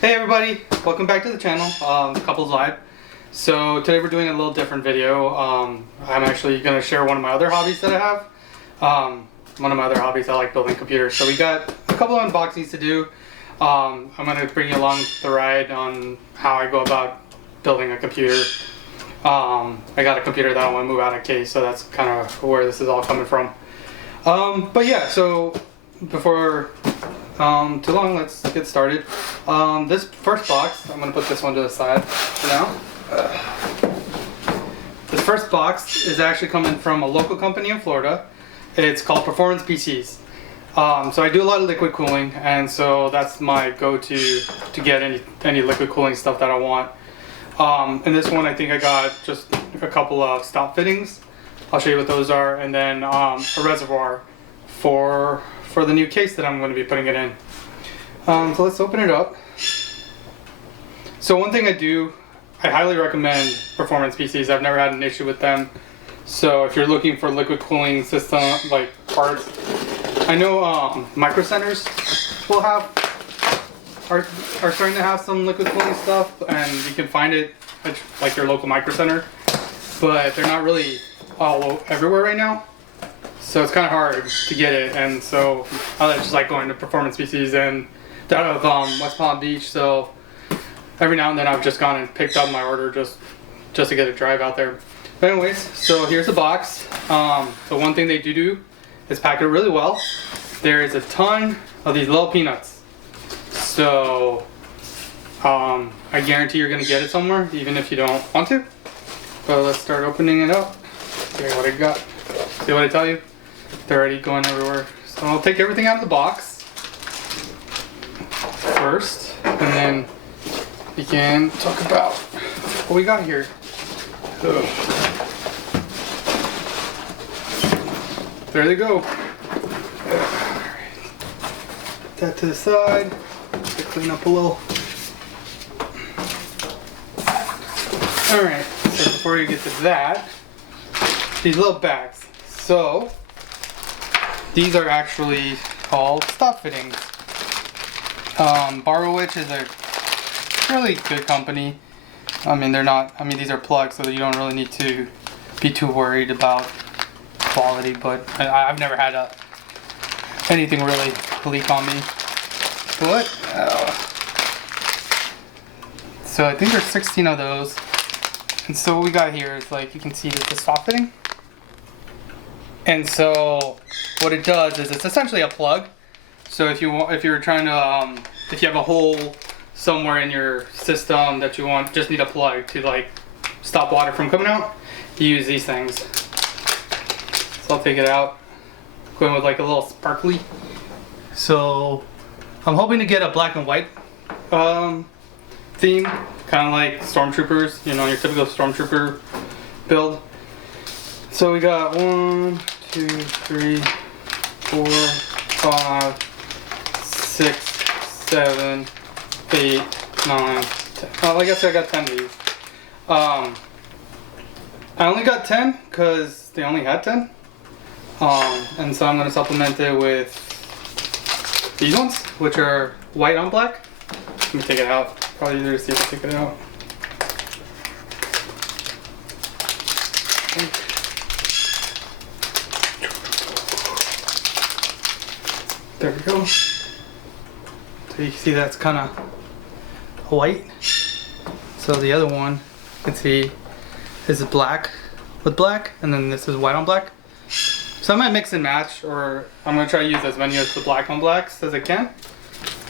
Hey everybody, welcome back to the channel, Couples Live. So today we're doing a little different video. I'm actually going to share one of my other hobbies that I have. One of my other hobbies, I like building computers. So we got a couple of unboxings to do. I'm going to bring you along the ride on how I go about building a computer. I got a computer that I want to move out of case, so that's kind of where this is all coming from. But yeah, so before too long, let's get started. This first box, I'm going to put this one to the side for now. This first box is actually coming from a local company in Florida. It's called Performance PCs. So I do a lot of liquid cooling, and so that's my go-to to get any liquid cooling stuff that I want. And this one I think I got just a couple of stop fittings. I'll show you what those are, and then a reservoir for the new case that I'm going to be putting it in. So let's open it up. So one thing I highly recommend Performance PCs. I've never had an issue with them. So if you're looking for liquid cooling system like parts, I know Micro Centers are starting to have some liquid cooling stuff, and you can find it at like your local Micro Center, but they're not really everywhere right now. So it's kind of hard to get it, and so I just like going to Performance PCs and out of West Palm Beach. So every now and then I've just gone and picked up my order just to get a drive out there. But anyways, so here's the box. So one thing they do is pack it really well. There is a ton of these little peanuts. So I guarantee you're gonna get it somewhere, even if you don't want to. So let's start opening it up. See what I got. See what I tell you? They're already going everywhere. So I'll take everything out of the box first, and then we can talk about what we got here. So, there they go. Put that to the side. To clean up a little. Alright, so before you get to that, these little bags. So these are actually called stop fittings. Borrowitch is a really good company. I mean, these are plugs, so you don't really need to be too worried about quality, but I've never had anything really leak on me. But so I think there's 16 of those. And so what we got here is, like, you can see that the stop fitting. And so what it does is it's essentially a plug. So if you have a hole somewhere in your system that you just need a plug to like stop water from coming out, you use these things. So I'll take it out. Going with like a little sparkly. So I'm hoping to get a black and white theme, kind of like Stormtroopers, you know, your typical Stormtrooper build. So we got 1, 2, 3, 4, 5, 6, 7, 8, 9, 10. Oh, I guess I got 10 of these. I only got 10 because they only had 10. And so I'm going to supplement it with these ones, which are white on black. Let me take it out. Probably easier to see if I take it out. There we go. So you can see that's kind of white. So the other one, you can see, is black with black, and then this is white on black. So I might mix and match, or I'm going to try to use as many of the black on blacks as I can.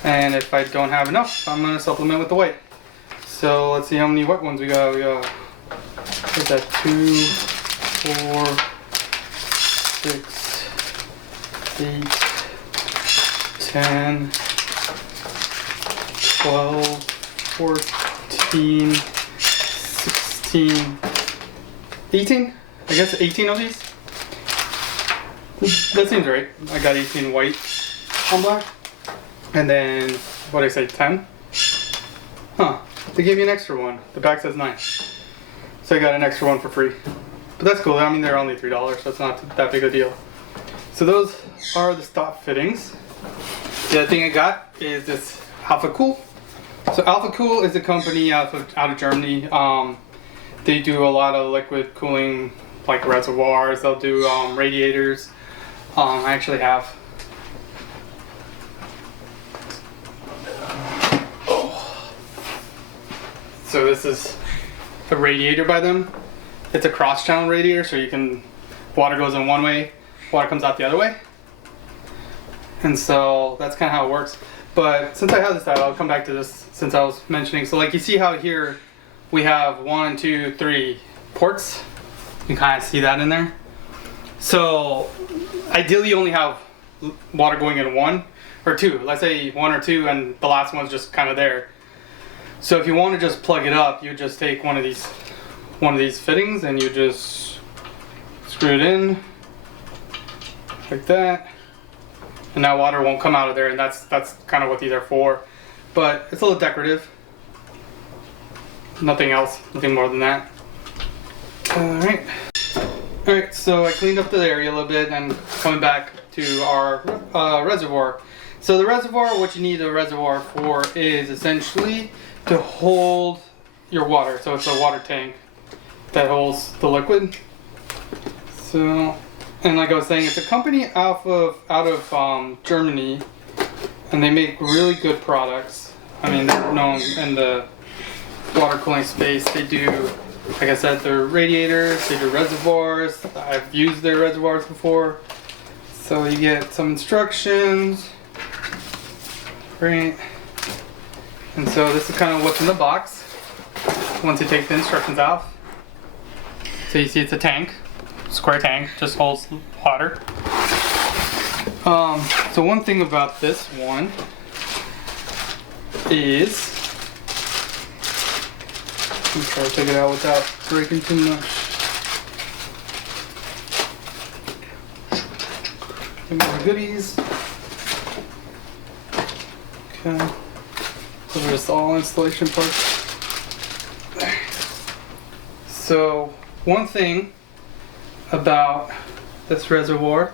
And if I don't have enough, I'm going to supplement with the white. So let's see how many white ones we got. We got, what's that, 2, 4, 6, 8, 10, 12, 14, 16, 18? I guess 18 of these? That seems right. I got 18 white on black. And then, what did I say, 10? Huh, they gave me an extra one. The back says 9. So I got an extra one for free. But that's cool. I mean, they're only $3, so it's not that big a deal. So those are the stop fittings. The other thing I got is this Alpha Cool. So Alpha Cool is a company out of Germany. They do a lot of liquid cooling, like reservoirs. They'll do radiators. I actually have. So this is a radiator by them. It's a Crosstown Radiator, so you can, water goes in one way, water comes out the other way. And so that's kind of how it works. But since I have this out, I'll come back to this since I was mentioning. So like you see how here we have 1, 2, 3 ports. You can kind of see that in there. So ideally you only have water going in 1 or 2. Let's say 1 or 2 and the last one's just kind of there. So if you want to just plug it up, you just take one of these fittings and you just screw it in like that. And now water won't come out of there, and that's kind of what these are for. But it's a little decorative. Nothing else, nothing more than that. Alright, so I cleaned up the area a little bit and coming back to our reservoir. So the reservoir, what you need a reservoir for is essentially to hold your water. So it's a water tank that holds the liquid. So, and like I was saying, it's a company out of Germany, and they make really good products. I mean, they're known in the water cooling space. They do, like I said, their radiators, they do reservoirs. I've used their reservoirs before. So you get some instructions, right? And so this is kind of what's in the box once you take the instructions out. So you see it's a tank, square tank, just holds water. So one thing about this one is, let me try to take it out without breaking too much. Give me the goodies. Okay. Those are just all installation parts. There. So one thing about this reservoir,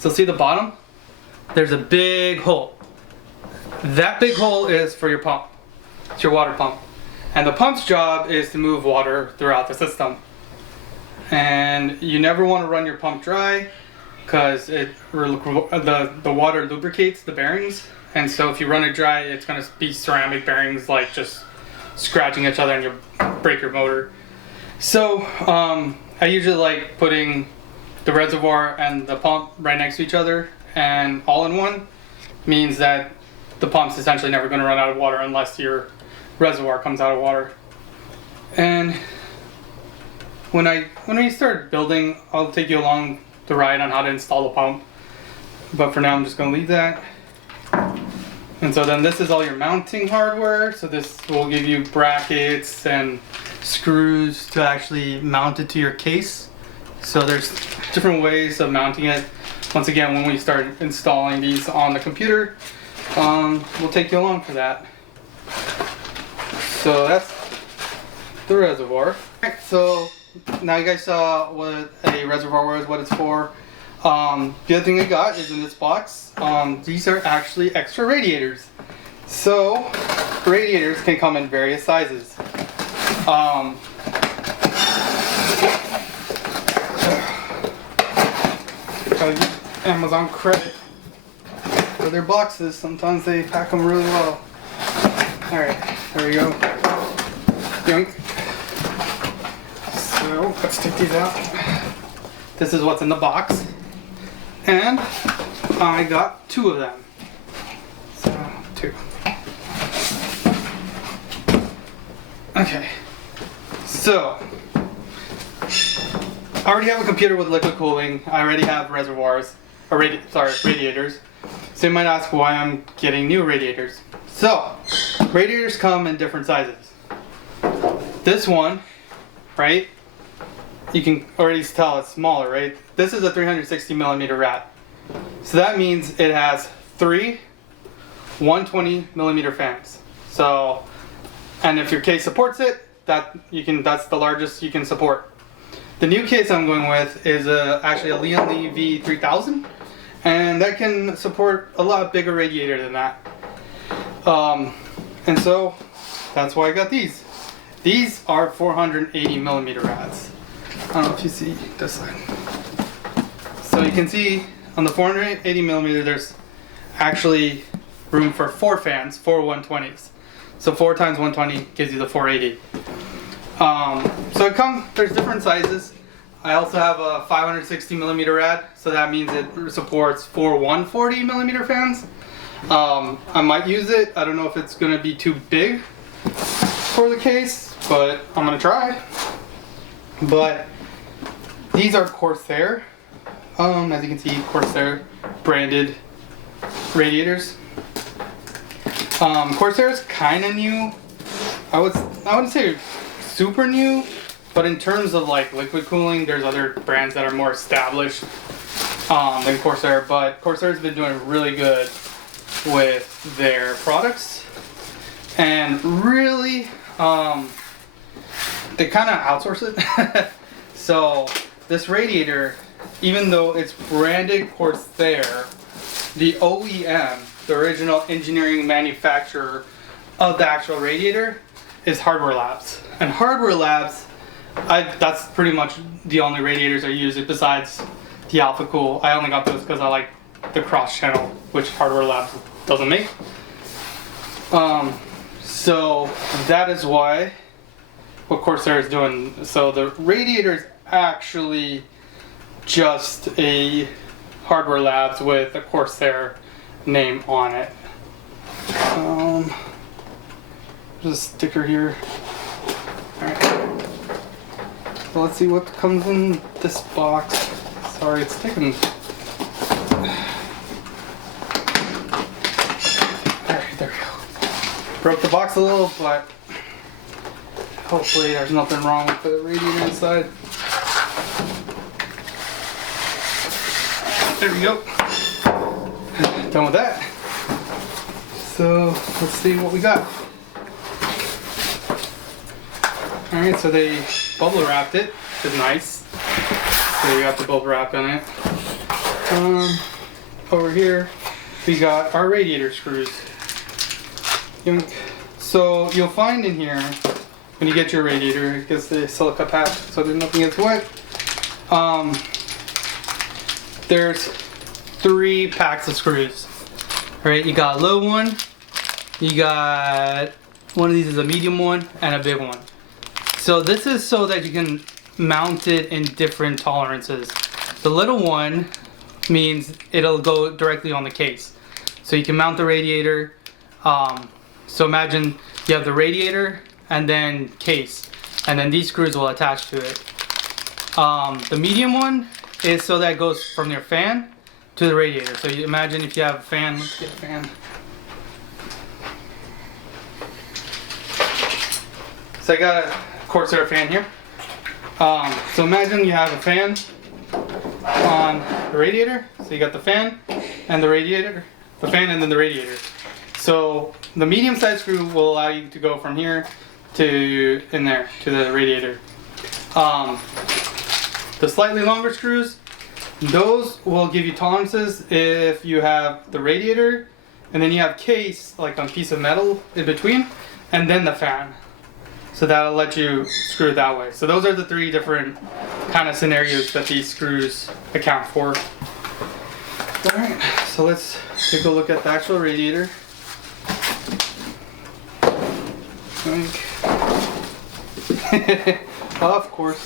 so see the bottom? There's a big hole. That big hole is for your pump. It's your water pump. And the pump's job is to move water throughout the system. And you never want to run your pump dry because the water lubricates the bearings. And so if you run it dry, it's going to be ceramic bearings, like just scratching each other and you'll break your motor. So I usually like putting the reservoir and the pump right next to each other, and all in one means that the pump's essentially never going to run out of water unless your reservoir comes out of water. And when I start building, I'll take you along the ride on how to install the pump. But for now, I'm just going to leave that. And so then this is all your mounting hardware. So this will give you brackets and screws to actually mount it to your case. So there's different ways of mounting it. Once again, when we start installing these on the computer, we'll take you along for that. So that's the reservoir. Alright, so now you guys saw what a reservoir was, what it's for. The other thing I got is in this box. These are actually extra radiators. So radiators can come in various sizes. Amazon credit for their boxes. Sometimes they pack them really well. Alright, there we go. Yoink. So let's take these out. This is what's in the box. And I got 2 of them. So 2. Okay. So I already have a computer with liquid cooling. I already have reservoirs, or radiators. So you might ask why I'm getting new radiators. So radiators come in different sizes. This one, right? You can already tell it's smaller, right? This is a 360 millimeter rat. So that means it has 3 120 millimeter fans. So, and if your case supports it, that's the largest you can support. The new case I'm going with is actually a Lian Li V3000, and that can support a lot bigger radiator than that. And so that's why I got these. These are 480 millimeter rads. I don't know if you see this side. So you can see on the 480 millimeter, there's actually room for 4 fans, 4 120s. So 4 times 120 gives you the 480. So there's different sizes. I also have a 560 millimeter rad, so that means it supports 4 140 millimeter fans. I might use it. I don't know if it's gonna be too big for the case, but I'm gonna try. But these are Corsair. As you can see, Corsair branded radiators. Corsair is kind of new. I wouldn't say super new, but in terms of like liquid cooling, there's other brands that are more established than Corsair. But Corsair's been doing really good with their products, and really, they kind of outsource it. So this radiator, even though it's branded Corsair, the OEM, the original engineering manufacturer of the actual radiator, is Hardware Labs. And Hardware Labs, that's pretty much the only radiators I use it besides the Alpha Cool. I only got those because I like the cross channel, which Hardware Labs doesn't make. So that is why what Corsair is doing. So the radiator is actually just a Hardware Labs with a Corsair name on it. There's a sticker here. Alright. So let's see what comes in this box. Sorry, it's taking. Alright, there we go. Broke the box a little, but hopefully there's nothing wrong with the radiator inside. There we go. Done with that. So let's see what we got. Alright, so they bubble wrapped it, which is nice. So we got the bubble wrap on it. Over here we got our radiator screws. So you'll find in here, when you get your radiator, it gets the silica patch so that nothing gets wet. There's 3 packs of screws. Alright, you got a low one, you got one of these is a medium one, and a big one. So this is so that you can mount it in different tolerances. The little one means it'll go directly on the case. So you can mount the radiator. So imagine you have the radiator and then case, and then these screws will attach to it. The medium one is so that it goes from your fan to the radiator. So you imagine if you have a fan, let's get a fan. So I got a Corsair fan here. So imagine you have a fan on the radiator. So you got the fan and the radiator, the fan and then the radiator. So the medium sized screw will allow you to go from here to in there to the radiator. The slightly longer screws, those will give you tolerances if you have the radiator and then you have case, like on a piece of metal in between, and then the fan. So that'll let you screw it that way. So those are the 3 different kind of scenarios that these screws account for. Alright, so let's take a look at the actual radiator. Of course.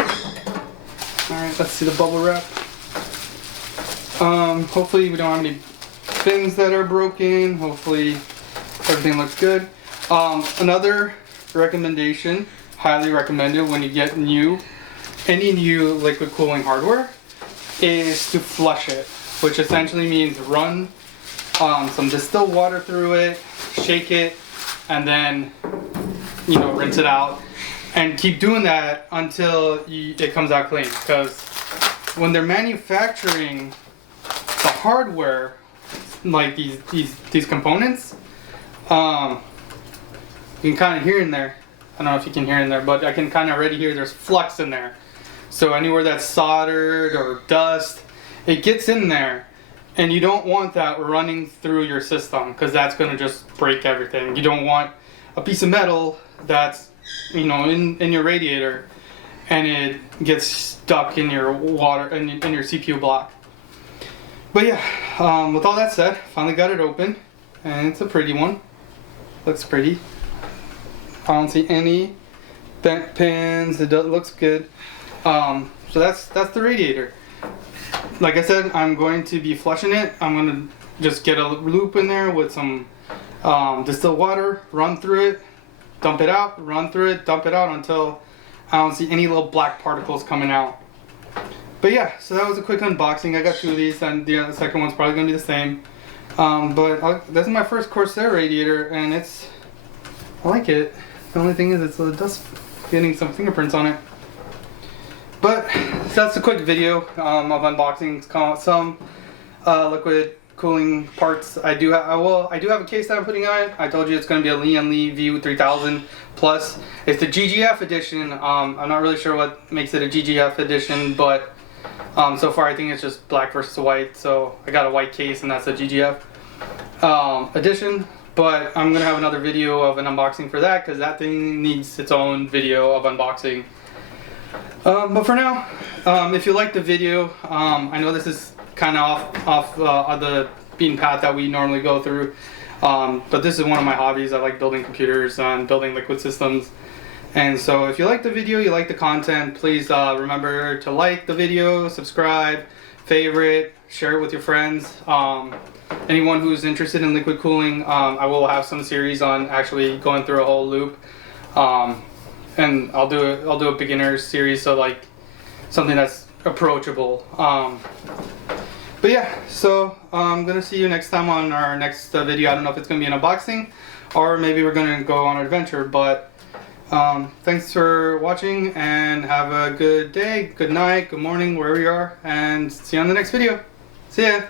Alright, let's see the bubble wrap. Hopefully we don't have any fins that are broken. Hopefully everything looks good. Another recommendation, highly recommended when you get any new liquid cooling hardware, is to flush it, which essentially means run some distilled water through it, shake it, and then rinse it out, and keep doing that until it comes out clean. Because when they're manufacturing the hardware, like these components, you can kind of hear in there. I don't know if you can hear in there, but I can kind of already hear there's flux in there. So anywhere that's soldered or dust, it gets in there, and you don't want that running through your system because that's going to just break everything. You don't want a piece of metal that's, you know, in your radiator, and it gets stuck in your water in your CPU block. But yeah, with all that said, finally got it open, and it's a pretty one. Looks pretty. I don't see any bent pins. It looks good. So that's the radiator. Like I said, I'm going to be flushing it. I'm going to just get a loop in there with some distilled water, run through it, dump it out, run through it, dump it out until I don't see any little black particles coming out. But yeah, so that was a quick unboxing. I got 2 of these, and the second one's probably going to be the same. This is my first Corsair radiator, and I like it. The only thing is it's dust getting some fingerprints on it. But so that's a quick video of unboxing some liquid cooling parts. I do have a case that I'm putting on it. I told you it's going to be a Lee & Lee V3000 Plus. It's the GGF edition. I'm not really sure what makes it a GGF edition, but so far I think it's just black versus white. So I got a white case, and that's a GGF edition. But I'm going to have another video of an unboxing for that, because that thing needs its own video of unboxing. But for now, if you like the video, I know this is kind of off the beaten path that we normally go through, but this is one of my hobbies. I like building computers and building liquid systems. And so if you like the video, you like the content, please remember to like the video, subscribe, favorite, share it with your friends. Anyone who's interested in liquid cooling, I will have some series on actually going through a whole loop. And I'll do a beginner series, so like something that's approachable. But yeah, so I'm gonna see you next time on our next video. I don't know if it's gonna be an unboxing, or maybe we're gonna go on an adventure. But thanks for watching, and have a good day, good night, good morning, wherever you are, and see you on the next video. See ya.